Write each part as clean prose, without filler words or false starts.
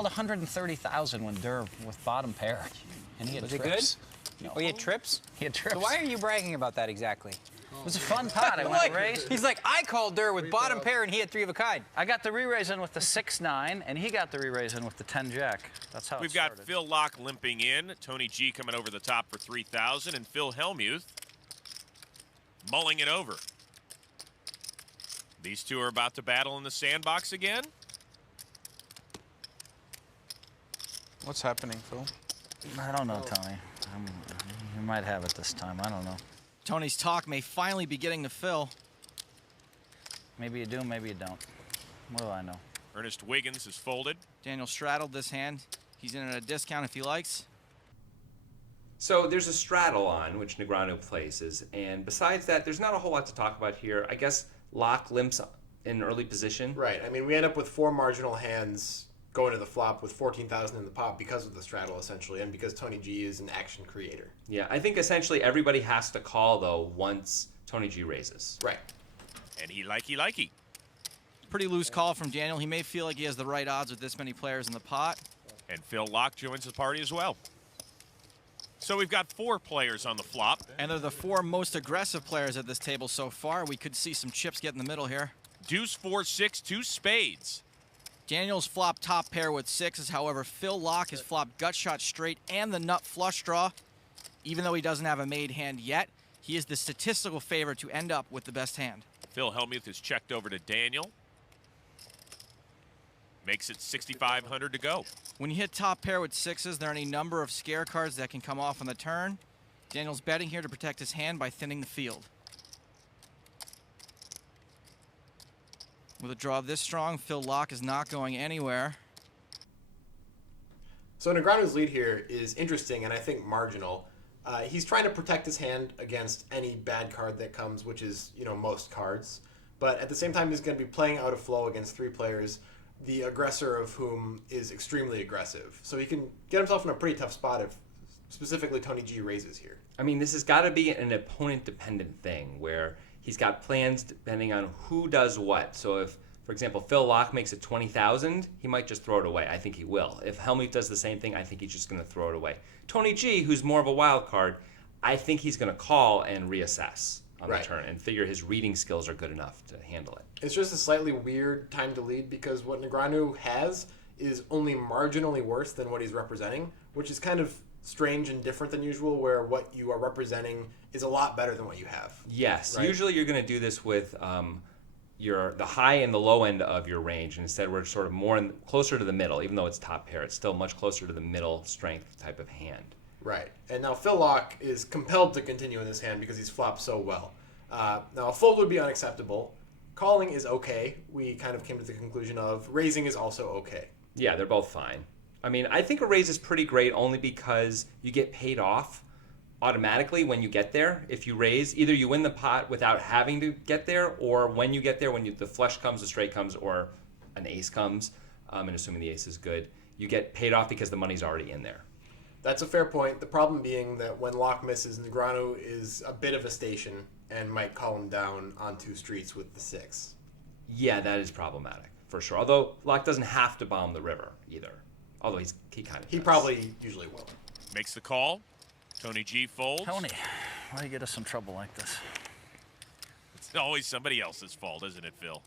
called 130,000 when Durr with bottom pair, and he had Was trips. it good? No. Oh, he had trips? He had trips. So why are you bragging about that exactly? It was a fun pot. I went to raise. He's like, I called Durr with bottom pair, and he had 3 of a kind. I got the re-raise in with the 6-9, and he got the re-raise in with the 10-jack. That's how We've it got started. Phil Laak limping in, Tony G coming over the top for 3,000, and Phil Hellmuth mulling it over. These two are about to battle in the sandbox again. What's happening, Phil? I don't know, Tony. You might have it this time. I don't know. Tony's talk may finally be getting to Phil. Maybe you do, maybe you don't. What do I know? Ernest Wiggins is folded. Daniel straddled this hand. He's in at a discount if he likes. So there's a straddle on, which Negreanu places, and besides that, there's not a whole lot to talk about here. I guess Laak limps in early position. Right. I mean, we end up with 4 marginal hands going to the flop with 14,000 in the pot because of the straddle, essentially, and because Tony G is an action creator. Yeah, I think essentially everybody has to call, though, once Tony G raises. Right. And he likey. Pretty loose call from Daniel. He may feel like he has the right odds with this many players in the pot. And Phil Laak joins the party as well. So we've got 4 players on the flop. And they're the 4 most aggressive players at this table so far. We could see some chips get in the middle here. Deuce, 4, 6, 2 spades. Daniel's flop top pair with 6s. However, Phil Laak has flopped gut shot straight and the nut flush draw. Even though he doesn't have a made hand yet, he is the statistical favorite to end up with the best hand. Phil Hellmuth is checked over to Daniel. Makes it 6,500 to go. When you hit top pair with 6s, there are any number of scare cards that can come off on the turn. Daniel's betting here to protect his hand by thinning the field. With a draw this strong, Phil Laak is not going anywhere. So Negreanu's lead here is interesting and I think marginal. He's trying to protect his hand against any bad card that comes, which is, most cards. But at the same time, he's going to be playing out of flow against 3 players, the aggressor of whom is extremely aggressive. So he can get himself in a pretty tough spot if specifically Tony G raises here. I mean, this has got to be an opponent-dependent thing where he's got plans depending on who does what. So if, for example, Phil Laak makes it 20,000, he might just throw it away. I think he will. If Hellmuth does the same thing, I think he's just going to throw it away. Tony G, who's more of a wild card, I think he's going to call and reassess on the turn and figure his reading skills are good enough to handle it. It's just a slightly weird time to lead because what Negreanu has is only marginally worse than what he's representing, which is kind of strange and different than usual, where what you are representing is a lot better than what you have. Yes, usually you're going to do this with the high and the low end of your range, and instead we're sort of more closer to the middle. Even though it's top pair, it's still much closer to the middle strength type of hand. Right, and now Phil Laak is compelled to continue in this hand because he's flopped so well. Now a fold would be unacceptable. Calling is okay. We kind of came to the conclusion of raising is also okay. Yeah, they're both fine. I mean, I think a raise is pretty great only because you get paid off automatically when you get there. If you raise, either you win the pot without having to get there, or when you get there, when the flush comes, the straight comes, or an ace comes, and assuming the ace is good, you get paid off because the money's already in there. That's a fair point. The problem being that when Laak misses, Negreanu is a bit of a station and might call him down on 2 streets with the 6. Yeah, that is problematic, for sure. Although Laak doesn't have to bomb the river either. Although he kind of He does. probably usually will. Makes the call. Tony G folds. Tony, why do you get us in trouble like this? It's always somebody else's fault, isn't it, Phil?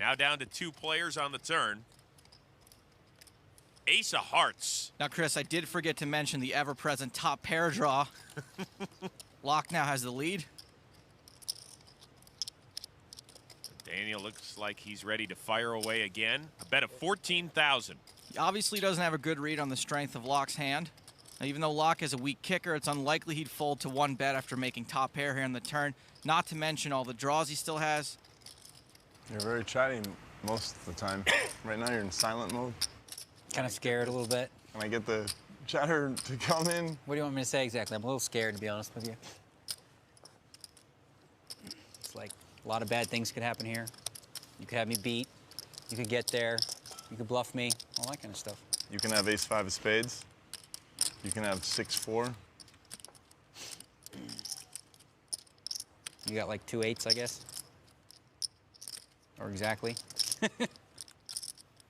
Now down to 2 players on the turn. Ace of hearts. Now, Chris, I did forget to mention the ever-present top pair draw. Laak now has the lead. Daniel looks like he's ready to fire away again. A bet of 14,000. He obviously doesn't have a good read on the strength of Laak's hand. Now, even though Laak is a weak kicker, it's unlikely he'd fold to 1 bet after making top pair here in the turn, not to mention all the draws he still has. You're very chatty most of the time. Right now you're in silent mode. Kind of scared a little bit. Can I get the chatter to come in? What do you want me to say exactly? I'm a little scared, to be honest with you. It's like a lot of bad things could happen here. You could have me beat. You could get there. You could bluff me. All that kind of stuff. You can have ace-5 of spades. You can have 6-4. You got like 2 8s, I guess. Or exactly.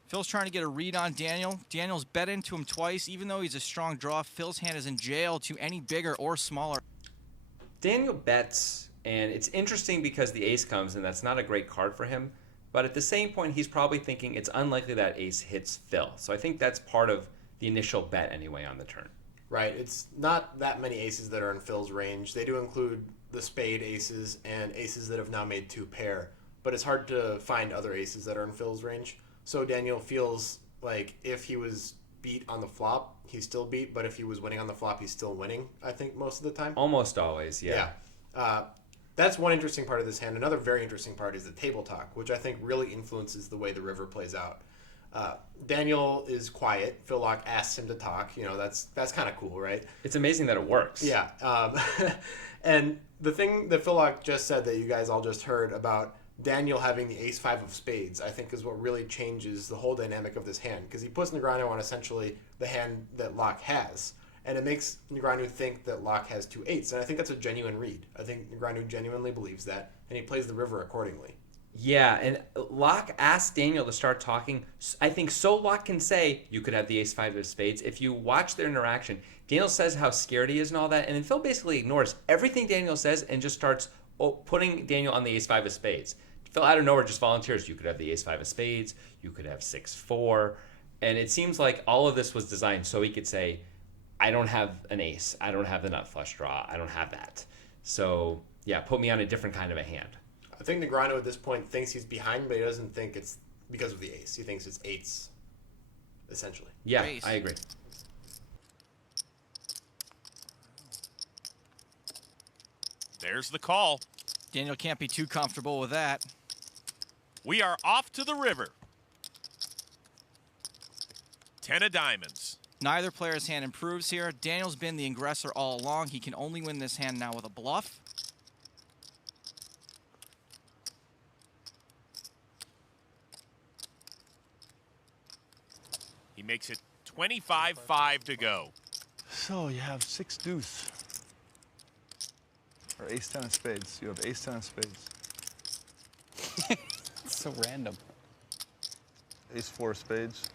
Phil's trying to get a read on Daniel. Daniel's bet into him twice. Even though he's a strong draw, Phil's hand is in jail to any bigger or smaller. Daniel bets, and it's interesting because the ace comes, and that's not a great card for him. But at the same point, he's probably thinking it's unlikely that ace hits Phil. So I think that's part of the initial bet anyway on the turn. Right. It's not that many aces that are in Phil's range. They do include the spade aces and aces that have now made 2 pair. But it's hard to find other aces that are in Phil's range. So Daniel feels like if he was beat on the flop, he's still beat. But if he was winning on the flop, he's still winning, I think, most of the time. Almost always, yeah. That's one interesting part of this hand. Another very interesting part is the table talk, which I think really influences the way the river plays out. Daniel is quiet. Phil Laak asks him to talk. You know, that's kind of cool, right? It's amazing that it works. Yeah. And the thing that Phil Laak just said that you guys all just heard about Daniel having the ace-5 of spades, I think is what really changes the whole dynamic of this hand, because he puts Negreanu on essentially the hand that Laak has. And it makes Negreanu think that Laak has 2 8s. And I think that's a genuine read. I think Negreanu genuinely believes that, and he plays the river accordingly. Yeah, and Laak asked Daniel to start talking, I think, so Laak can say, you could have the ace-5 of spades. If you watch their interaction, Daniel says how scared he is and all that, and then Phil basically ignores everything Daniel says and just starts putting Daniel on the ace-5 of spades. Phil out of nowhere just volunteers, you could have the ace-5 of spades, you could have 6-4, and it seems like all of this was designed so he could say, I don't have an ace. I don't have the nut flush draw. I don't have that. So, yeah, put me on a different kind of a hand. I think Negreanu at this point thinks he's behind, but he doesn't think it's because of the ace. He thinks it's 8s, essentially. Yeah, Ace. I agree. There's the call. Daniel can't be too comfortable with that. We are off to the river. 10 of diamonds. Neither player's hand improves here. Daniel's been the aggressor all along. He can only win this hand now with a bluff. He makes it 25-5 to go. So you have 6 deuce. Or ace-10 of spades. You have ace-10 of spades. It's so random. Ace-4 of spades.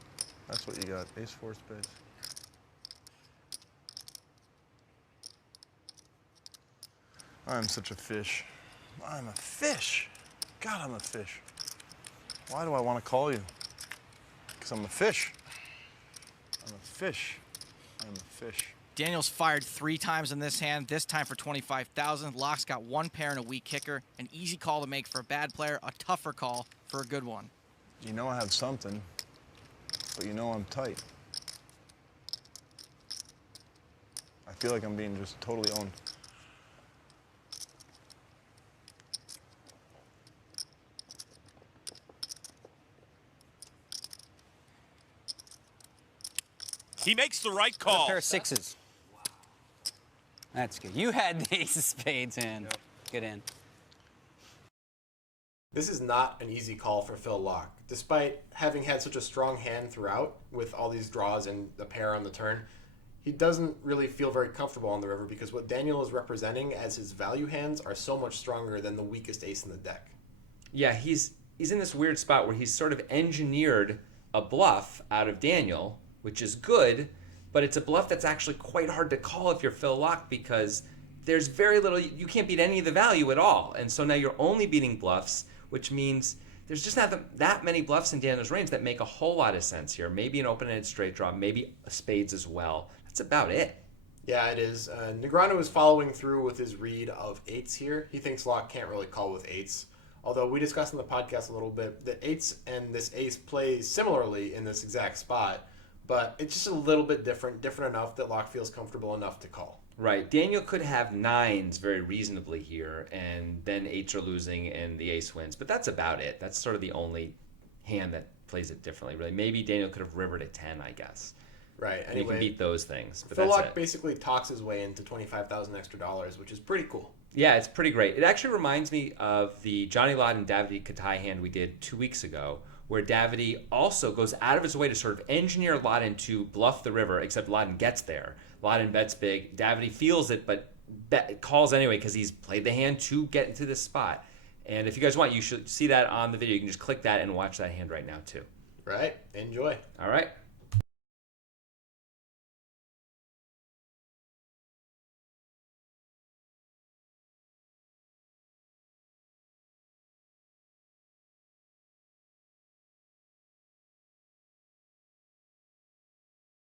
That's what you got. Ace-4 of spades. I'm such a fish. I'm a fish. God, I'm a fish. Why do I want to call you? Because I'm a fish. I'm a fish. I'm a fish. Daniel's fired 3 times in this hand, this time for 25,000. Laak's got 1 pair and a weak kicker. An easy call to make for a bad player, a tougher call for a good one. You know I have something, but you know I'm tight. I feel like I'm being just totally owned. He makes the right A call. pair of 6s. That's good. You had the ace of spades and get in. This is not an easy call for Phil Laak. Despite having had such a strong hand throughout, with all these draws and a pair on the turn, he doesn't really feel very comfortable on the river because what Daniel is representing as his value hands are so much stronger than the weakest ace in the deck. Yeah, he's in this weird spot where he's sort of engineered a bluff out of Daniel, which is good, but it's a bluff that's actually quite hard to call if you're Phil Laak because there's very little, you can't beat any of the value at all. And so now you're only beating bluffs, which means there's just not that many bluffs in Daniel's range that make a whole lot of sense here. Maybe an open-ended straight draw, maybe spades as well. That's about it. Yeah, it is. Negreanu is following through with his read of 8s here. He thinks Laak can't really call with 8s. Although we discussed in the podcast a little bit that 8s and this ace play similarly in this exact spot, but it's just a little bit different enough that Laak feels comfortable enough to call. Right. Daniel could have 9s very reasonably here, and then 8s are losing and the ace wins. But that's about it. That's sort of the only hand that plays it differently, really. Maybe Daniel could have rivered at 10, I guess. Right. And you Anyway, can beat those things. But Phil that's Laak it. basically talks his way into $25,000 extra, which is pretty cool. Yeah, it's pretty great. It actually reminds me of the Johnny Lott and Davide Katai hand we did 2 weeks ago, where Davide also goes out of his way to sort of engineer Loudon to bluff the river, except Loudon gets there. Loudon bets big. Davide feels it, but calls anyway because he's played the hand to get into this spot. And if you guys want, you should see that on the video. You can just click that and watch that hand right now, too. Right. Enjoy. All right.